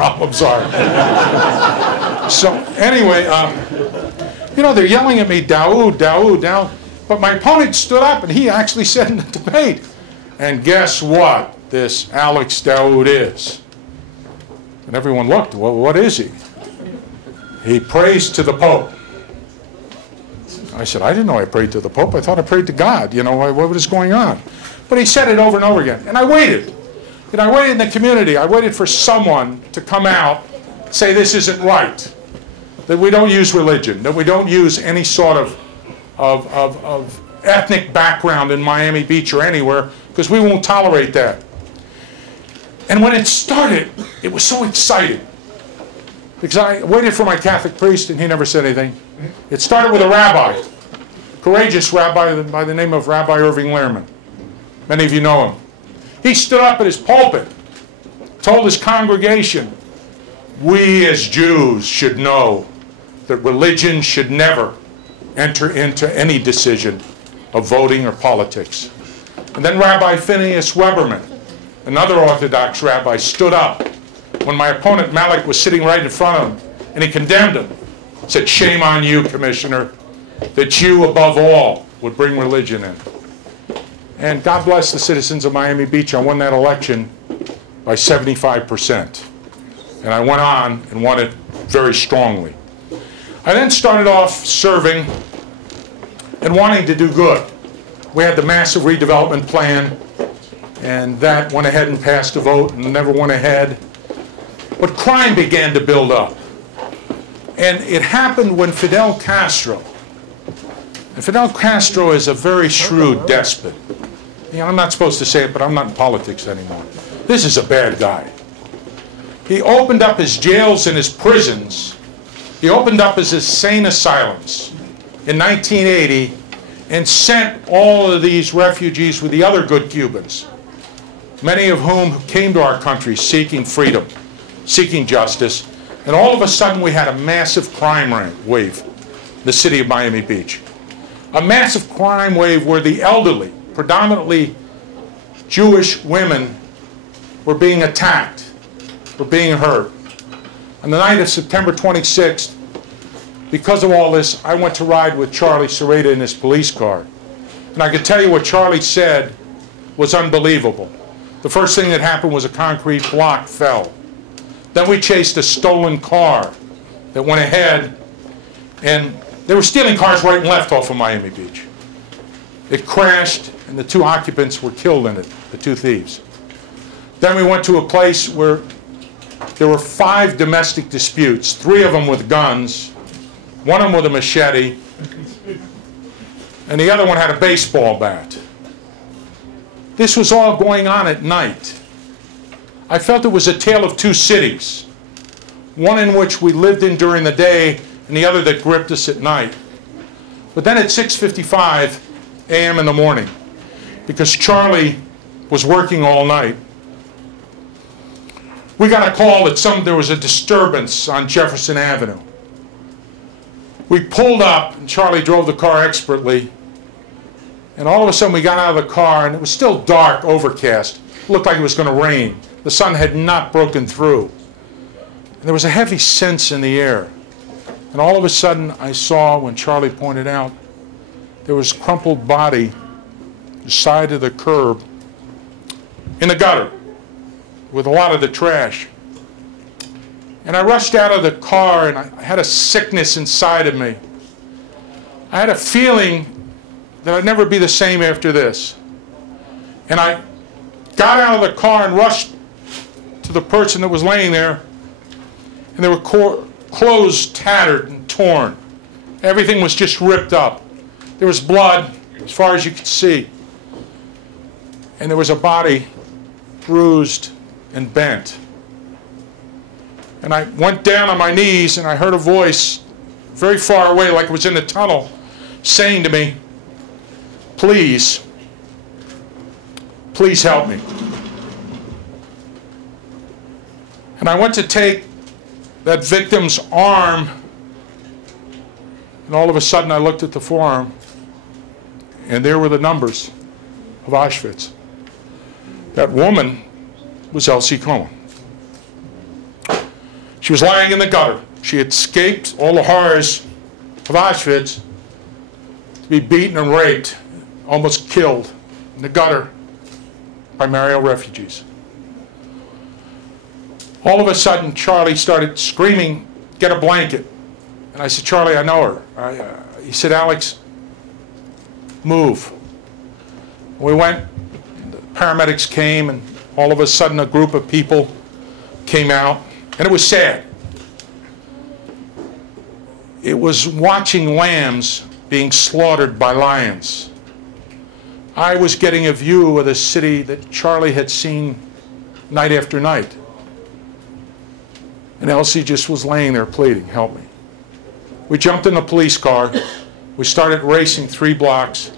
problems are. So anyway, you know, they're yelling at me, Daoud, Daoud, Daoud. But my opponent stood up and he actually said in the debate, and guess what this Alex Daoud is? And everyone looked, well, what is he? He prays to the Pope. I said, I didn't know I prayed to the Pope. I thought I prayed to God. You know, what was going on? But he said it over and over again. And I waited. And I waited in the community. I waited for someone to come out, say this isn't right. That we don't use religion. That we don't use any sort of ethnic background in Miami Beach or anywhere, because we won't tolerate that. And when it started, it was so exciting. Because I waited for my Catholic priest, and he never said anything. It started with a rabbi, courageous rabbi by the name of Rabbi Irving Lehrman. Many of you know him. He stood up at his pulpit, told his congregation, we as Jews should know that religion should never enter into any decision of voting or politics. And then Rabbi Phineas Weberman, another Orthodox rabbi, stood up when my opponent Malik was sitting right in front of him, and he condemned him. Said, shame on you, Commissioner, that you above all would bring religion in. And God bless the citizens of Miami Beach. I won that election by 75%. And I went on and won it very strongly. I then started off serving and wanting to do good. We had the massive redevelopment plan, and that went ahead and passed a vote and never went ahead. But crime began to build up. And it happened when Fidel Castro, and Fidel Castro is a very shrewd despot. You know, I'm not supposed to say it, but I'm not in politics anymore. This is a bad guy. He opened up his jails and his prisons. He opened up his insane asylums in 1980 and sent all of these refugees with the other good Cubans, many of whom came to our country seeking freedom, seeking justice. And all of a sudden we had a massive crime wave in the city of Miami Beach. A massive crime wave where the elderly, predominantly Jewish women, were being attacked, were being hurt. On the night of September 26th, because of all this, I went to ride with Charlie Serrata in his police car. And I can tell you what Charlie said was unbelievable. The first thing that happened was a concrete block fell. Then we chased a stolen car that went ahead, and they were stealing cars right and left off of Miami Beach. It crashed, and the two occupants were killed in it, the two thieves. Then we went to a place where there were 5 domestic disputes, 3 of them with guns, one of them with a machete, and the other one had a baseball bat. This was all going on at night. I felt it was a tale of 2 cities, one in which we lived in during the day and the other that gripped us at night. But then at 6:55 a.m. in the morning, because Charlie was working all night, we got a call that there was a disturbance on Jefferson Avenue. We pulled up, and Charlie drove the car expertly, and all of a sudden we got out of the car, and it was still dark, overcast. It looked like it was going to rain. The sun had not broken through. And there was a heavy sense in the air. And all of a sudden I saw, when Charlie pointed out, there was a crumpled body the side of the curb in the gutter with a lot of the trash. And I rushed out of the car, and I had a sickness inside of me. I had a feeling that I'd never be the same after this. And I got out of the car and rushed to the person that was laying there, and there were clothes tattered and torn. Everything was just ripped up. There was blood as far as you could see. And there was a body bruised and bent. And I went down on my knees, and I heard a voice very far away, like it was in the tunnel, saying to me, please help me. And I went to take that victim's arm, and all of a sudden I looked at the forearm, and there were the numbers of Auschwitz. That woman was Elsie Cohen. She was lying in the gutter. She had escaped all the horrors of Auschwitz to be beaten and raped, almost killed in the gutter by Mariel refugees. All of a sudden, Charlie started screaming, "Get a blanket." And I said, "Charlie, I know her." He said, "Alex, move." We went, the paramedics came, and all of a sudden a group of people came out, and it was sad. It was watching lambs being slaughtered by lions. I was getting a view of the city that Charlie had seen night after night. And Elsie just was laying there pleading, "Help me." We jumped in the police car. We started racing 3 blocks.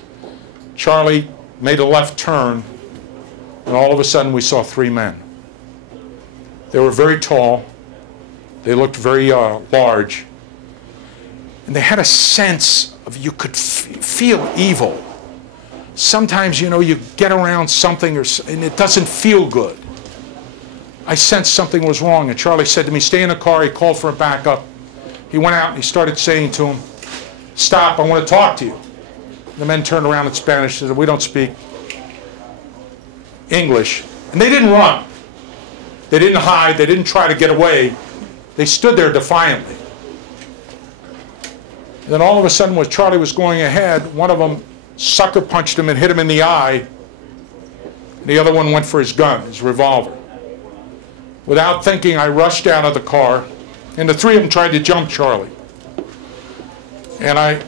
Charlie made a left turn, and all of a sudden we saw 3 men. They were very tall. They looked very large. And they had a sense of, you could feel evil. Sometimes, you know, you get around something and it doesn't feel good. I sensed something was wrong, and Charlie said to me, "Stay in the car." He called for a backup. He went out and he started saying to him, "Stop, I want to talk to you." The men turned around in Spanish and said, "We don't speak English." And they didn't run. They didn't hide. They didn't try to get away. They stood there defiantly. And then all of a sudden, when Charlie was going ahead, one of them sucker punched him and hit him in the eye. And the other one went for his gun, his revolver. Without thinking, I rushed out of the car, and the 3 of them tried to jump Charlie. And I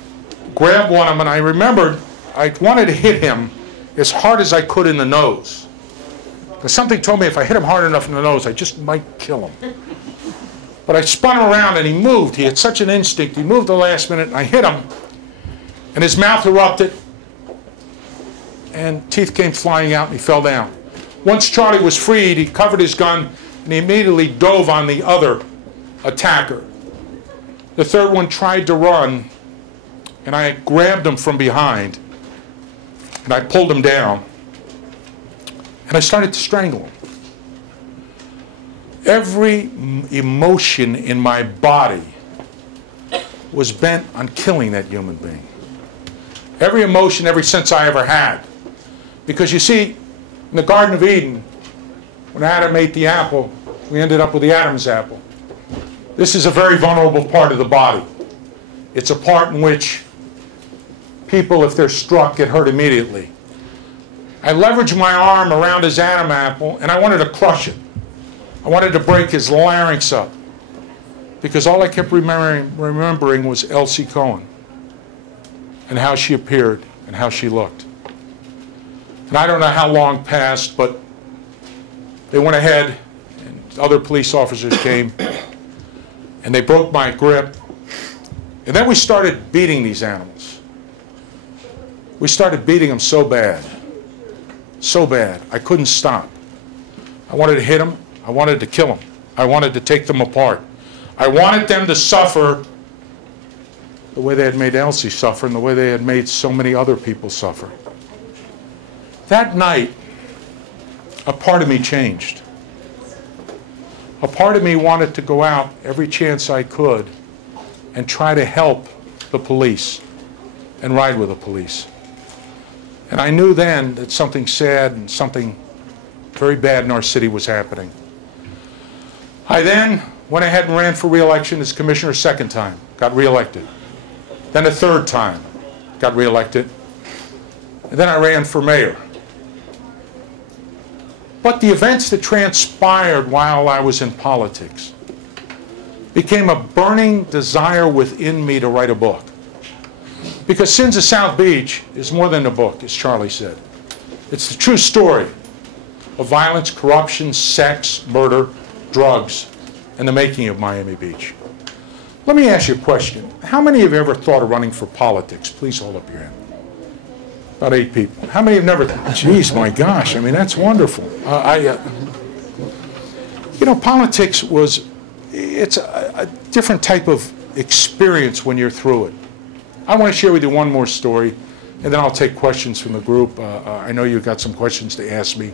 grabbed one of them, and I remembered I wanted to hit him as hard as I could in the nose. Because something told me if I hit him hard enough in the nose, I just might kill him. But I spun him around, and he moved. He had such an instinct. He moved the last minute, and I hit him, and his mouth erupted, and teeth came flying out, and he fell down. Once Charlie was freed, he covered his gun, and he immediately dove on the other attacker. The third one tried to run, and I grabbed him from behind, and I pulled him down, and I started to strangle him. Every emotion in my body was bent on killing that human being. Every emotion, every sense I ever had. Because you see, in the Garden of Eden, when Adam ate the apple, we ended up with the Adam's apple. This is a very vulnerable part of the body. It's a part in which people, if they're struck, get hurt immediately. I leveraged my arm around his Adam apple, and I wanted to crush it. I wanted to break his larynx up, because all I kept remembering was Elsie Cohen and how she appeared and how she looked. And I don't know how long passed, but they went ahead, and other police officers came, and they broke my grip. And then we started beating these animals. We started beating them so bad, I couldn't stop. I wanted to hit them. I wanted to kill them. I wanted to take them apart. I wanted them to suffer the way they had made Elsie suffer and the way they had made so many other people suffer. That night, a part of me changed. A part of me wanted to go out every chance I could and try to help the police and ride with the police. And I knew then that something sad and something very bad in our city was happening. I then went ahead and ran for re-election as commissioner a second time, got re-elected. Then a third time, got re-elected. And then I ran for mayor. But the events that transpired while I was in politics became a burning desire within me to write a book. Because Sins of South Beach is more than a book, as Charlie said. It's the true story of violence, corruption, sex, murder, drugs, and the making of Miami Beach. Let me ask you a question. How many of you ever thought of running for politics? Please hold up your hand. About 8 people. How many have never thought? Geez, my gosh, I mean, that's wonderful. You know, politics it's a different type of experience when you're through it. I want to share with you one more story, and then I'll take questions from the group. I know you've got some questions to ask me.